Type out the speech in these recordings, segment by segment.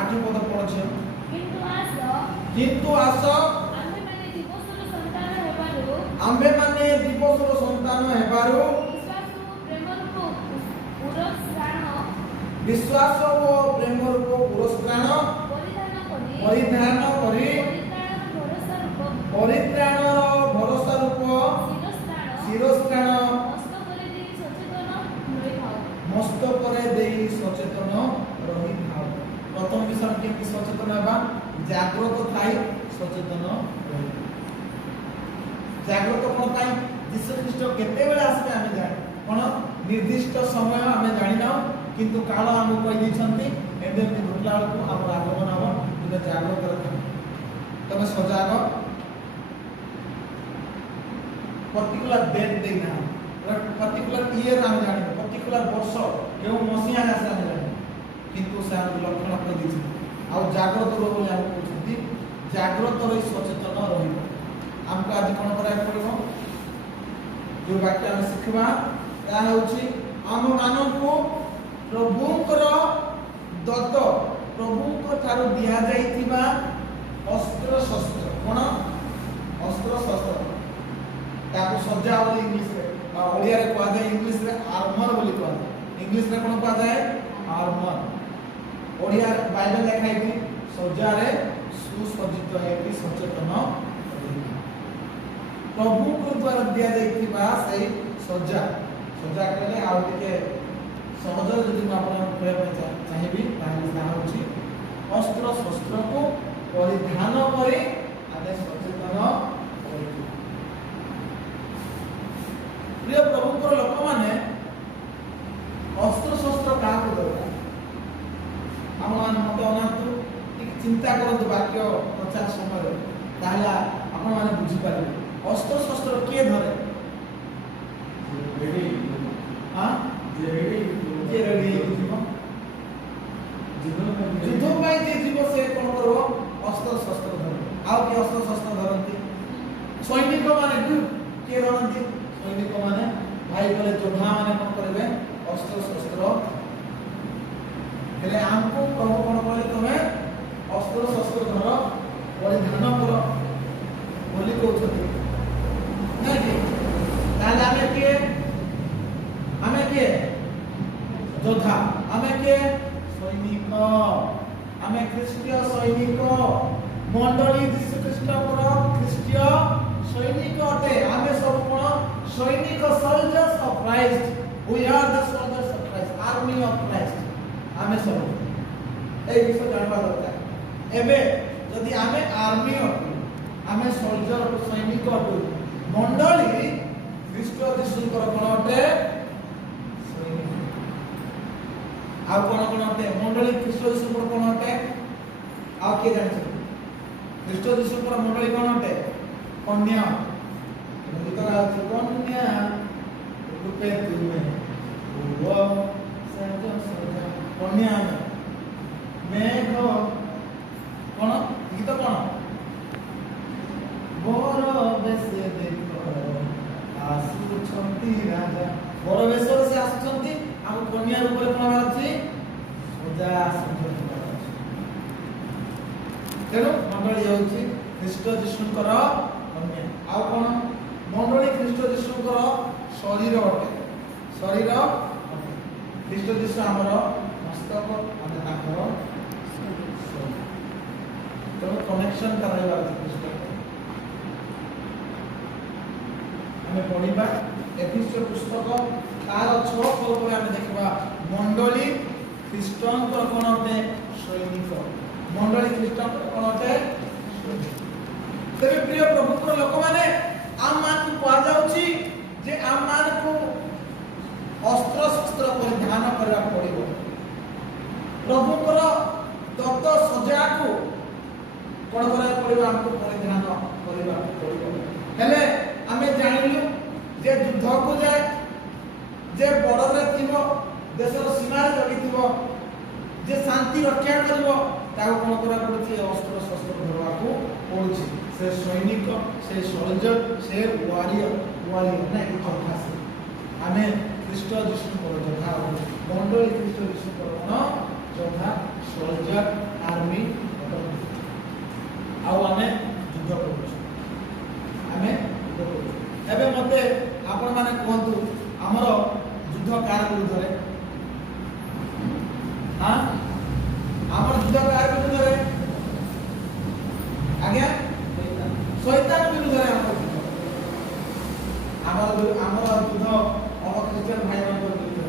8 पद पढ्छु किंतु आस आम्भे माने दिवसर संतान हेबारु विश्वास ओ प्रेम रूप पुरस्कार परिधान करी परित्राणर भरोसा रूप शिरस्त्राण मस्त करे देई सचेतन रही थाओ। प्रथम विषय केमती सचेतन हेबा जागृत थाई सचेतन रही। जागृत कोन ताई यीशु ख्रीष्ट केते बेले आसे आमे जानि कोन निर्दिष्ट समय आमे जानि ना किंतु काल आम कहि दिछंती एबे घटला को हम आगमन हबो तुमे जागृत रह तमे सजाग पर्टिकुलर डेट देना पर्टिकुलर ईयर आम जानि पर्टिकुलर वर्ष केउ मसिया आसे आम जानि किंतु से लक्षण कहि दिछि आ जागृत रहो बोले हम कहउछंती जागृत रही सचेतन रहिबो। हमको आज कोन करा पड़िबो जो वाक्य हम सिखबा या होछि हम मानव को प्रभुकर दत्त प्रभुक ठारू दिया जाइथिबा अस्त्र शस्त्र कोन अस्त्र शस्त्र ताको सज्जा बोली इंग्लिश रे आ ओडिया रे कहै जाय इंग्लिश रे आर्मर बोली कहै इंग्लिश रे कोन कहै जाय आर्मर ओडिया बाइबल लिखाइ थी सज्जा रे सुसज्जित है कि सचेतन प्रभु को द्वारा दिया जाइथिबा सही सज्जा सज्जा कहले आ टिके सहज यदि मैं आपन कहबा चाहिबी ताले सा होछि अस्त्र शस्त्र को परिधान करे आदे सचेतन होइथि। प्रिय प्रभु को लोक माने अस्त्र शस्त्र का को दरकार हम मान मत अनातु टिक चिंता करत वाक्य प्रचार समय ताला आपण माने बुझी पारे अस्त्र शस्त्र के धरे रेडी हां जे रेडी जीव युद्ध में जे जीव से कोन करबो अस्त्र शस्त्र धरे आउ के अस्त्र शस्त्र धरंती सैनिक माने के रहंती सैनिक माने भाई बोले योद्धा माने कोन करबे अस्त्र शस्त्र हेले हमको प्रभु कोन कहले तमे अस्त्र शस्त्र धर परिधान करो बोली कहउछथि नहीं ताले हमें के योद्धा हमें के सैनिक हमें ख्रीष्टीय सैनिक मंडली यीशु ख्रीष्ट ख्रीष्टीय सैनिक अटे हमें सब कोन सैनिक soldiers of Christ we are the soldiers of Christ army of Christ हमें सब ए विषय जानबा दरकार एबे यदि हमें आर्मी हमें सोल्जर सैनिक मंडली ख्रीष्ट यीशु कोन अटे आ कोन अटे मंडली ख्रीष्ट यीशु कोन अटे आ के जानि ख्रीष्ट यीशु मंडली कोन अटे कन्या गीत गाउछ कन्या रूपे तुमे वो सज सजा कन्या मेघ कोन गीत कोन बर बेसे देखो आसुछंती राजा बर बेसे से आसुछंती हम कन्या रूप रे कोन अछि सजा सजा तेरो मंडली होछि ख्रीष्ट यीशुकर कन्या आ कोन मंडली ख्रीष्ट यीशुकर शरीर अटे शरीर अटे ख्रीष्ट यीशु हमर मस्तक अटे ताकर तो कनेक्शन कराइबा ख्रीष्ट हमें पढ़िबा एफिसियो पुस्तक तार 6 पद पर हमें देखबा मंडली ख्रीष्टन को कोन अटे सैनिक मंडली ख्रीष्टन को कोन अटे तेरे प्रिय प्रभु को लोक माने आम मान को कहा जाउची जे आम मान को अस्त्र शस्त्र परिधान करबा पड़िबो प्रभु को दत्त सजा को कोन करा पड़िबो हमको परिधान करबा पड़िबो हेले हमें जानिलु जे युद्ध को जाए जे बॉर्डर रे थिबो देशर सीमा रे जगी थिबो जे शांति रक्षा करबो ताको कोन करा पड़छि अस्त्र शस्त्र धरवा को पड़छि से सैनिक से सोल्जर से वारियर ना एक कथा से हमें ख्रीष्ट यीशु को जोधा मंडली ख्रीष्ट यीशु को न जोधा सोल्जर आर्मी आउ आमे युद्ध करू आमे युद्ध करू एबे मते आपण माने कहंतु हमर युद्ध कार विरुद्ध रे हां हमर युद्ध कार विरुद्ध रे आज्ञा शैतान विरुद्ध रे हमर युद्ध हम क्रिश्चियन भाई मान विरुद्ध रे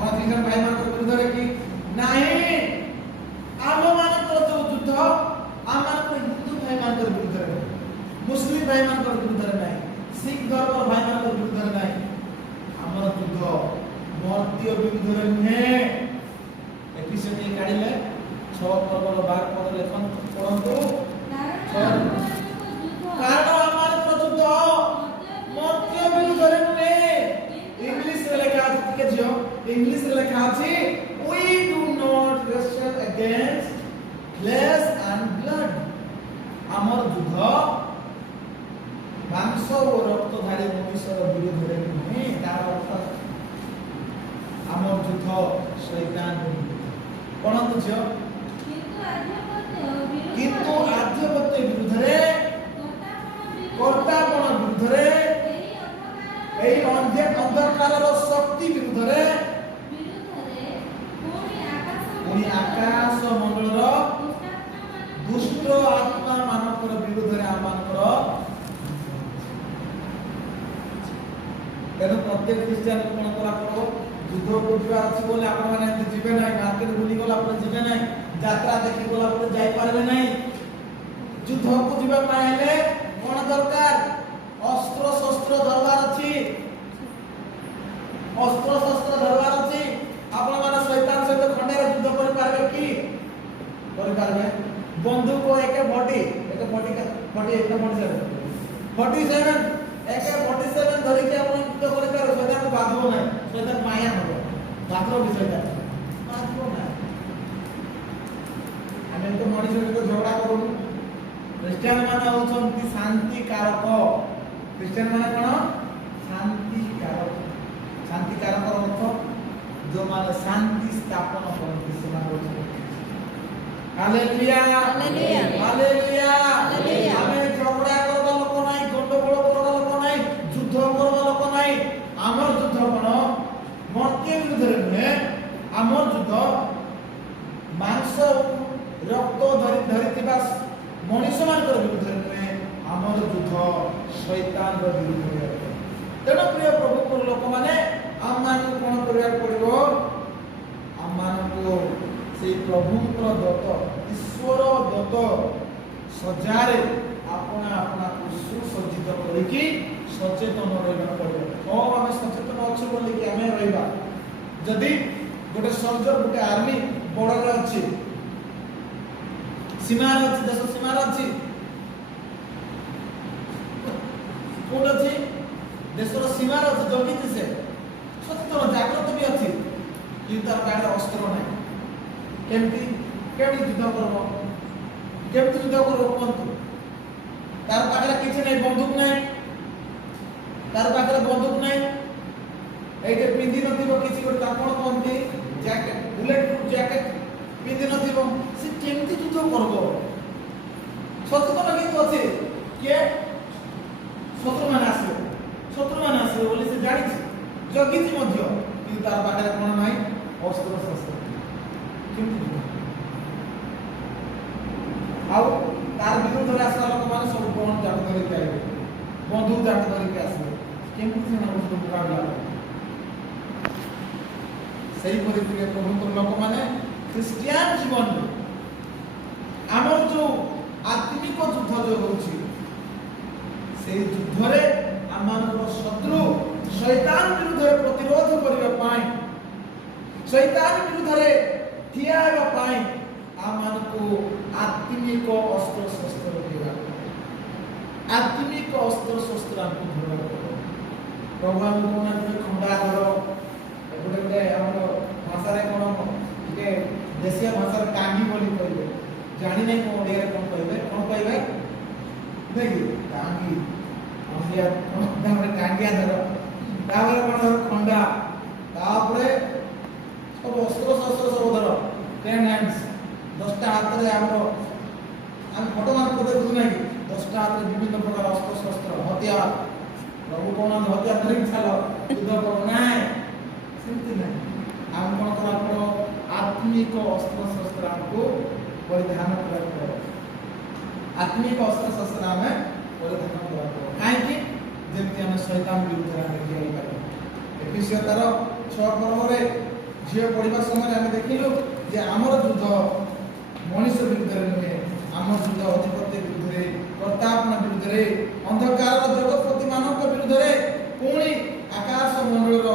हम क्रिश्चियन भाई मान विरुद्ध रे कि नहीं आम मानकर जो युद्ध आम मानकर हिंदू भाई मानकर विरुद्ध रे मुस्लिम भाई मानकर विरुद्ध रे नहीं सिख धर्म भाई मानकर विरुद्ध रे नहीं हमर युद्ध मर्त्य विरुद्ध रे नहीं एपिसोड ये काढिले 6 पर्व 12 पद लेखन पढंतु कारण हमारे युद्ध मर्त्य विरुद्ध रे नहीं इंग्लिश रे लेखा अछि के जियो इंग्लिश रे लेखा अछि we do not wrestle against flesh and blood amar युद्ध मांस और रक्तधारी मनुष्यर विरुद्ध रे नहीं तार अर्थ amar युद्ध शैतान कोन बुझियो किंतु आधिपत्य विरुद्ध रे कर्तापन विरुद्ध रे एई अंधकार रो शक्ति विरुद्ध रे पुणी आकाश मंडल दुष्ट आत्मा मानकर विरुद्ध रे आमानकर तेणु प्रत्येक ख्रिस्टियन कोन करा पड़ो युद्ध को जीवा अछि बोले आपण माने जीवे नाही मार्केट बुली गला पर जीवे नाही यात्रा देखि गला पर जाई पारबे नाही युद्ध को जीवा पाइले कोन दरकार अस्त्र शस्त्र दरबार अछि अस्त्र शस्त्र दरबार अछि आपण माने शैतान सहित खंडे युद्ध कर पारबे कि कर पारबे बंदूक को एक बॉडी एक 47 एके 47 धरि के आपण युद्ध करे कर शैतान को बाधो नै शैतान माया हो बाधो विषय बाधो नै हमें तो मणि सहित झगड़ा करू क्रिश्चियन माने होछंती शांति कारक क्रिश्चियन माने कोन शांति कारक अर्थ जो माने शांति स्थापन करती से माने हालेलुया हालेलुया हालेलुया हमें झगड़ा करबा लोक नाही गंडगोल करबा लोक नाही युद्ध करबा लोक नाही हमर युद्ध कोन मर्त्य विरुद्ध रे हमर युद्ध मांस रक्त धरितिबा मनुष्य मानकर विरुद्ध रे हमर युद्ध शैतान रो विरुद्ध रे तेणु प्रिय प्रभु लोक माने आम मान कोन करिया पड़िबो आम मान को से प्रभुंकर दत्त ईश्वर दत्त सजारे अपना अपना को सुसज्जित करिकि सचेतन रहबा पड़िबो ओ हम सचेतन अछि बोली कि हमें रहबा जदी गोटे सोल्जर गोटे आर्मी बॉर्डर रे अछि सीमा रे अछि देश सीमा रे अछि कोन अछि देशर सीमा रे अछि जगिति से सचेतन जागृत भी अछि कि तार पाखरे अस्त्र नै केमती युद्ध करबो कोन तार पाखरे किछ नै बंदूक नै तार पाखरे बंदूक नै एटे पिंदी नथिबो किछि को तापण कोनती जैकेट बुलेट प्रूफ जैकेट पिंदी नथिबो से केमती युद्ध करबो सचेतन किछ अछि के शत्रु माने आसीबो बोली से जानि जगिछि मध्य कि तार पाखरे कोन नै अस्त्र शस्त्र आउ तार विरुद्ध रे आसला लोक माने सब कोन जात धरि के आइबे बंदूक जात धरि के आसीबे केमति से ना उसको मुकाबला सही परि प्रिय प्रभु लोक माने क्रिश्चियन जीवन हमर जो आत्मिक युद्ध जो होछि से युद्ध रे हमर शत्रु शैतान विरुद्ध प्रतिरोध करिबा पाई शैतान विरुद्ध रे ठिया हेबा पाई आमान को आत्मिक अस्त्र शस्त्र दिया आत्मिक अस्त्र शस्त्र हमको धरबा प्रभु हमको ना खंडा धरो एगुडे गुडे हमर भाषा रे कोन के देशिया भाषा रे टांगी बोली कहबे जानि नै को ओडिया रे कोन कहबे देखि टांगी हमया कोन टांगिया धरो तावरे कोन खंडा तापरे सब अस्त्र शस्त्र सब धरो 10 हैंड्स 10ଟା ହାତରେ ଆମର ଆମେ ଫଟୋମାନ କୋଟେ ଦେଖୁ ନାହିଁ 10ଟା ହାତରେ ବିଭିନ୍ନ ପ୍ରକାର ଅସ୍ତ୍ର ଶସ୍ତ୍ର ହତିଆର ପ୍ରଭୁ କଣ ହତିଆର ଧରିକି ଚାଲ ଯୁଦ୍ଧ କର ନାହିଁ ସେମିତି ନାହିଁ ଆମେ କଣ କରା ପଡ ଆତ୍ମିକ ଅସ୍ତ୍ର ଶସ୍ତ୍ର ଆମକୁ ପରିଧାନ କରିବାକୁ ପଡିବ ଆତ୍ମିକ ଅସ୍ତ୍ର ଶସ୍ତ୍ର ଆମେ ପରିଧାନ କରିବାକୁ ପଡିବ କାହିଁକି ଯେମିତି ଆମେ ଶୈତାନ ବିରୁଦ୍ଧରେ ଆମେ ଲଢ଼ି ପାରିବା ଏଫେସିୟ ତାର 6 ପର୍ବରେ ଝିଅ ପଢିବା ସମୟରେ ଆମେ ଦେଖିଲୁ ଯେ ଆମର ଯୁଦ୍ଧ ମଣିଷ ବିରୁଦ୍ଧରେ ନୁହେଁ ଆମ ଯୁଦ୍ଧ ଅଧିପତ୍ୟ ବିରୁଦ୍ଧରେ ପ୍ରତାପନା ବିରୁଦ୍ଧରେ ଅନ୍ଧକାରର ଜଗତପତିମାନଙ୍କ ବିରୁଦ୍ଧରେ ପୁଣି ଆକାଶ ମଣ୍ଡଳର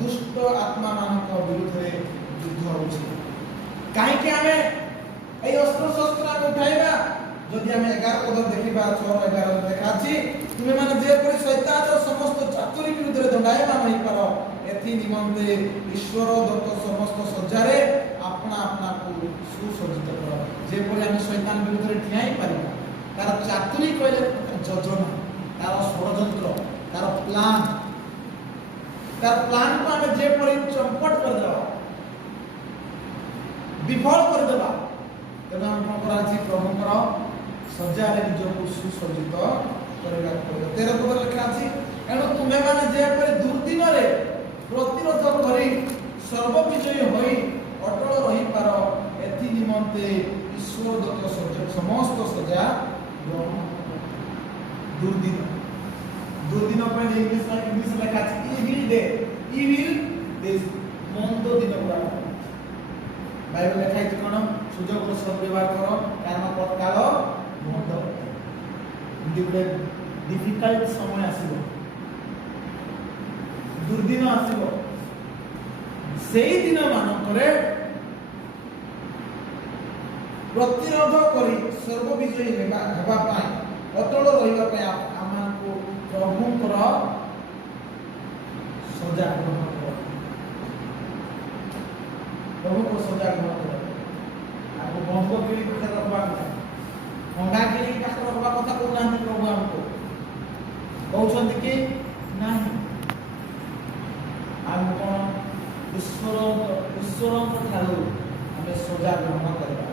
ଦୁଷ୍ଟ ଆତ୍ମାମାନଙ୍କ ବିରୁଦ୍ଧରେ ଯୁଦ୍ଧ ହେଉଛି କାହିଁକି ଆମେ এই অস্ত্র শস্ত্র আমি উঠাইবা যদি আমি 11 পদ দেখিবা 6:11 লেখা আছে তুমি মানে যেপরি শয়তানর সমস্ত চাতুরি বিরুদ্ধে দণ্ডায়মান হই পার এথি নিমন্তে ঈশ্বর দত্ত সমস্ত সজ্জারে আপনা আপনাকু সুসজ্জিত কর যেপরি আমি শয়তান বিরুদ্ধে ঠিয়াই পারিবা তার চাতুরি কইলে যোজনা তার ষড়যন্ত্র তার প্ল্যান কো আমি যেপরি চম্পট করে দেবা বিফল করে দেবা ତେଣୁ ଆମେ କ'ଣ କରାଯାଇଛି ପ୍ରଭୁଙ୍କର ସଜ୍ଜାରେ ନିଜକୁ ସୁସଜ୍ଜିତ କରିବାକୁ ପଡ଼ିବ 13 ପଦ ଲେଖା ଅଛି ଏଣୁ ତୁମେମାନେ ଯେପରି ଦୁର୍ଦିନରେ ପ୍ରତିରୋଧ କରି ସର୍ବବିଜୟୀ ହୋଇ ଅଟଳ ରହିପାର ଏଥି ନିମନ୍ତେ ଈଶ୍ୱର ଦତ୍ତ ସମସ୍ତ ସଜ୍ଜା ଗ୍ରହଣ ଦୁର୍ଦିନ ପାଇଁ ଇଂଲିଶ ଲେଖା ଅଛି ଇଭିଲ୍ ଡେ ମନ୍ଦ ଦିନ ଗୁଡ଼ାକ ବାଇବେଲ ଲେଖା ହେଇଛି କ'ଣ ସୁଯୋଗର ସଦ୍ବ୍ୟବହାର କର କାରଣ ତତ୍କାଳ ମନ୍ଦ ଏମିତି ଗୋଟେ ଡିଫିକଲ୍ଟ ସମୟ ଆସିବ ଦୁର୍ଦିନ ଆସିବ ସେଇ ଦିନ ମାନଙ୍କରେ ପ୍ରତିରୋଧ କରି ସର୍ବବିଜୟୀ ହେବା ପାଇଁ ଅଟଳ ରହିବା ପାଇଁ ଆମକୁ ପ୍ରଭୁଙ୍କର ସଜା ଗ୍ରହଣ କର ପ୍ରଭୁଙ୍କ ସଜା ଗ୍ରହଣ କର आपको बंधुक के लिए पाखे रखवा କଥା खंडा के लिए पाखे रखवा କଥା कहउनांती प्रभु हमको कहउछंती कि नाही हम कोन ईश्वर ठारू हमें सजा ग्रहण करबा